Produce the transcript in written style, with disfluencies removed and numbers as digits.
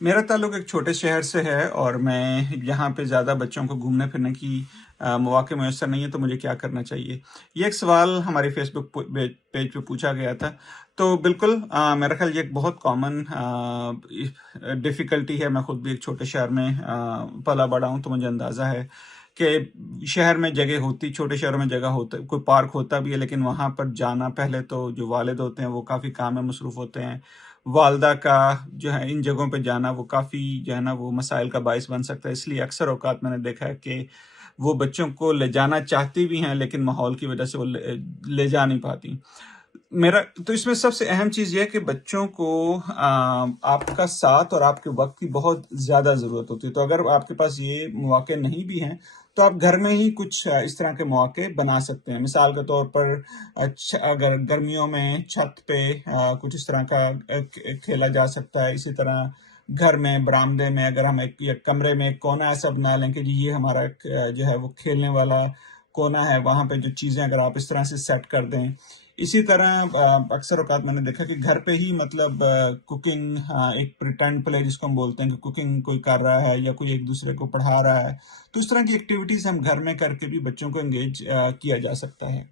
میرا تعلق ایک چھوٹے شہر سے ہے اور میں یہاں پہ زیادہ بچوں کو گھومنے پھرنے کی مواقع میسر نہیں ہے، تو مجھے کیا کرنا چاہیے؟ یہ ایک سوال ہماری فیس بک پیج پہ پوچھا گیا تھا۔ تو بالکل میرا خیال یہ ایک بہت کامن ڈیفیکلٹی ہے۔ میں خود بھی ایک چھوٹے شہر میں پلا بڑا ہوں، تو مجھے اندازہ ہے کہ شہر میں جگہ ہوتی، چھوٹے شہروں میں جگہ ہوتا، کوئی پارک ہوتا بھی ہے، لیکن وہاں پر جانا، پہلے تو جو والد ہوتے ہیں وہ کافی کام میں مصروف ہوتے ہیں۔ والدہ کا جو ہے ان جگہوں پہ جانا وہ کافی جو ہے نا وہ مسائل کا باعث بن سکتا ہے۔ اس لیے اکثر اوقات میں نے دیکھا ہے کہ وہ بچوں کو لے جانا چاہتی بھی ہیں، لیکن ماحول کی وجہ سے وہ لے جا نہیں پاتی۔ میرا تو اس میں سب سے اہم چیز یہ ہے کہ بچوں کو آپ کا ساتھ اور آپ کے وقت کی بہت زیادہ ضرورت ہوتی ہے۔ تو اگر آپ کے پاس یہ مواقع نہیں بھی ہیں تو آپ گھر میں ہی کچھ اس طرح کے مواقع بنا سکتے ہیں۔ مثال کے طور پر اگر گرمیوں میں چھت پہ کچھ اس طرح کا کھیلا جا سکتا ہے۔ اسی طرح گھر میں برآمدے میں اگر ہم ایک کمرے میں ایک کونا ایسا بنا لیں کہ جی یہ ہمارا جو ہے وہ کھیلنے والا کونا ہے، وہاں پہ جو چیزیں اگر آپ اس طرح سے سیٹ کر دیں۔ اسی طرح اکثر اوقات میں نے دیکھا کہ گھر پہ ہی مطلب کوکنگ، ایک پریٹینڈ پلے جس کو ہم بولتے ہیں کہ کوکنگ کوئی کر رہا ہے یا کوئی ایک دوسرے کو پڑھا رہا ہے، تو اس طرح کی ایکٹیویٹیز ہم گھر میں کر کے بھی بچوں کو انگیج کیا جا سکتا ہے۔